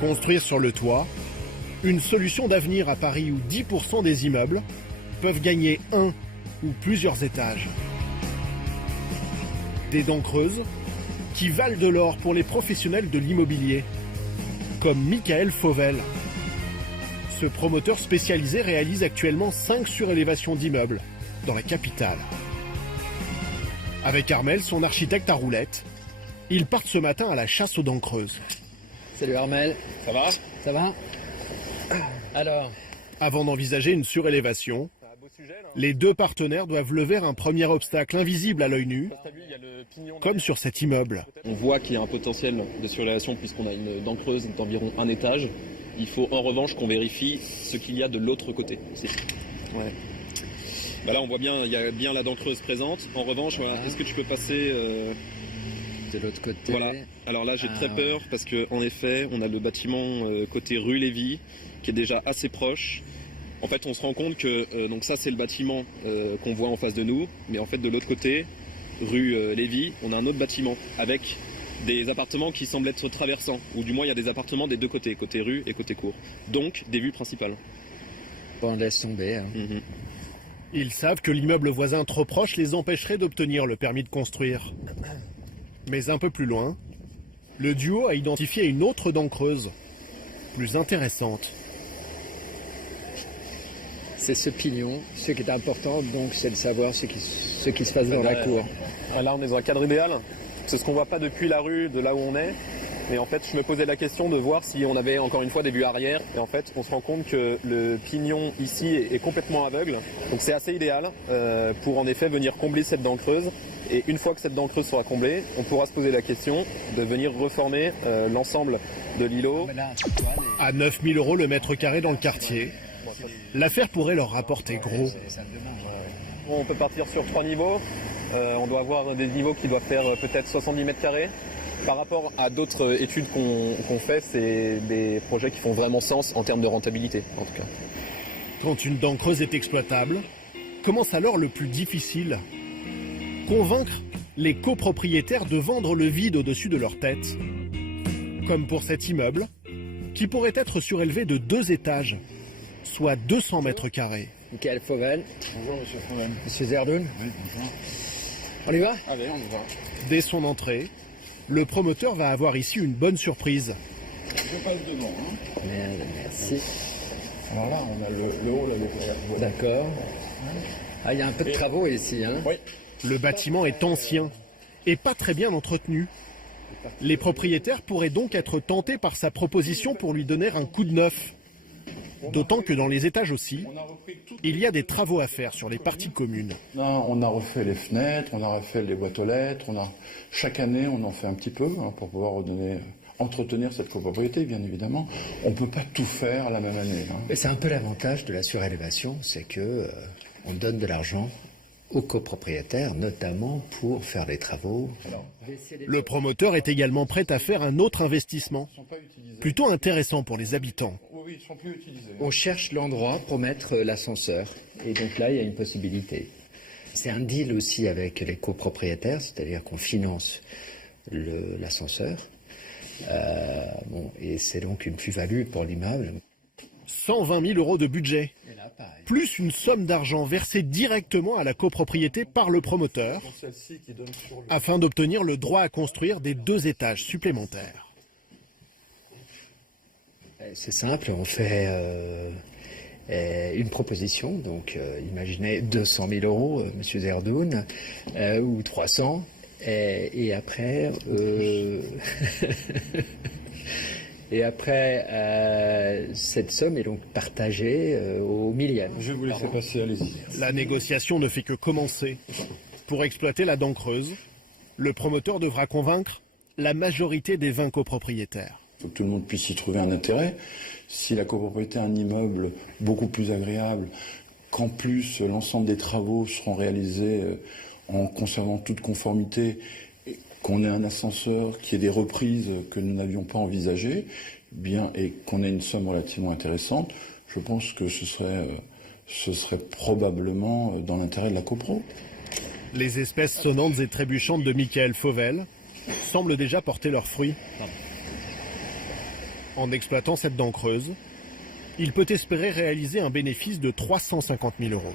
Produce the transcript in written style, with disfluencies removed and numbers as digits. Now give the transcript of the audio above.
Construire sur le toit, une solution d'avenir à Paris où 10% des immeubles peuvent gagner un ou plusieurs étages. Des dents creuses qui valent de l'or pour les professionnels de l'immobilier, comme Michael Fauvel. Ce promoteur spécialisé réalise actuellement 5 surélévations d'immeubles dans la capitale. Avec Armel, son architecte à roulettes, ils partent ce matin à la chasse aux dents creuses. Salut Armel. Ça va? Ça va? Alors? Avant d'envisager une surélévation, les deux partenaires doivent lever un premier obstacle invisible à l'œil nu, comme sur cet immeuble. On voit qu'il y a un potentiel de surélévation puisqu'on a une dent creuse d'environ un étage. Il faut en revanche qu'on vérifie ce qu'il y a de l'autre côté. Ouais. Bah là on voit bien, il y a bien la dent creuse présente. En revanche, voilà, est-ce que tu peux passer de l'autre côté? Voilà. Alors là j'ai très peur parce qu'en effet on a le bâtiment côté rue Lévy qui est déjà assez proche. En fait on se rend compte que donc ça c'est le bâtiment qu'on voit en face de nous, mais en fait de l'autre côté, rue Lévy, on a un autre bâtiment avec des appartements qui semblent être traversants, ou du moins il y a des appartements des deux côtés, côté rue et côté cour. Donc des vues principales. Bon, laisse tomber. Hein. Ils savent que l'immeuble voisin trop proche les empêcherait d'obtenir le permis de construire. Mais un peu plus loin, le duo a identifié une autre dent creuse, plus intéressante. C'est ce pignon, ce qui est important, donc c'est de savoir ce qui se passe dans la cour. Là on est dans un cadre idéal, c'est ce qu'on voit pas depuis la rue, de là où on est. Et en fait je me posais la question de voir si on avait encore une fois des vues arrière. Et en fait on se rend compte que le pignon ici est complètement aveugle. Donc c'est assez idéal pour en effet venir combler cette dent creuse. Et une fois que cette dent creuse sera comblée, on pourra se poser la question de venir reformer l'ensemble de l'îlot. À 9 000 € le mètre carré dans le quartier, l'affaire pourrait leur rapporter gros. On peut partir sur 3 niveaux. On doit avoir des niveaux qui doivent faire peut-être 70 mètres carrés. Par rapport à d'autres études qu'on fait, c'est des projets qui font vraiment sens en termes de rentabilité, en tout cas. Quand une dent creuse est exploitable, commence alors le plus difficile. Convaincre les copropriétaires de vendre le vide au-dessus de leur tête. Comme pour cet immeuble, qui pourrait être surélevé de 2 étages, soit 200 mètres carrés. Michael Fauvel. Bonjour Monsieur Fauvel. Monsieur Zerdoun. Oui, bonjour. On y va? Allez, on y va. Dès son entrée, le promoteur va avoir ici une bonne surprise. Je passe devant. Hein. Merci. Alors là, on a le haut, là, le... D'accord. Ah, il y a un peu de travaux ici. Hein. Oui. Le bâtiment est ancien et pas très bien entretenu. Les propriétaires pourraient donc être tentés par sa proposition pour lui donner un coup de neuf. D'autant que dans les étages aussi, il y a des travaux à faire sur les parties communes. Non, on a refait les fenêtres, on a refait les boîtes aux lettres. Chaque année, on en fait un petit peu pour pouvoir entretenir cette copropriété, bien évidemment. On ne peut pas tout faire à la même année. Mais c'est un peu l'avantage de la surélévation, c'est que on donne de l'argent aux copropriétaires, notamment pour faire les travaux. Le promoteur est également prêt à faire un autre investissement, plutôt intéressant pour les habitants. Oui, ils sont plus utilisés. On cherche l'endroit pour mettre l'ascenseur. Et donc là, il y a une possibilité. C'est un deal aussi avec les copropriétaires, c'est-à-dire qu'on finance l'ascenseur. Et c'est donc une plus-value pour l'immeuble. 120 000 € de budget, plus une somme d'argent versée directement à la copropriété par le promoteur, afin d'obtenir le droit à construire des 2 étages supplémentaires. C'est simple, on fait une proposition, donc imaginez 200 000 €, Monsieur Zerdoun, ou 300, et après... Et après, cette somme est donc partagée au millième. Je vais vous laisser passer, allez-y. La négociation ne fait que commencer. Pour exploiter la dent creuse, le promoteur devra convaincre la majorité des 20 copropriétaires. Il faut que tout le monde puisse y trouver un intérêt. Si la copropriété a un immeuble beaucoup plus agréable, qu'en plus l'ensemble des travaux seront réalisés en conservant toute conformité, qu'on ait un ascenseur, qu'il y ait des reprises que nous n'avions pas envisagées, et qu'on ait une somme relativement intéressante, je pense que ce serait probablement dans l'intérêt de la copro. Les espèces sonnantes et trébuchantes de Michael Fauvel semblent déjà porter leurs fruits. En exploitant cette dent creuse, il peut espérer réaliser un bénéfice de 350 000 euros.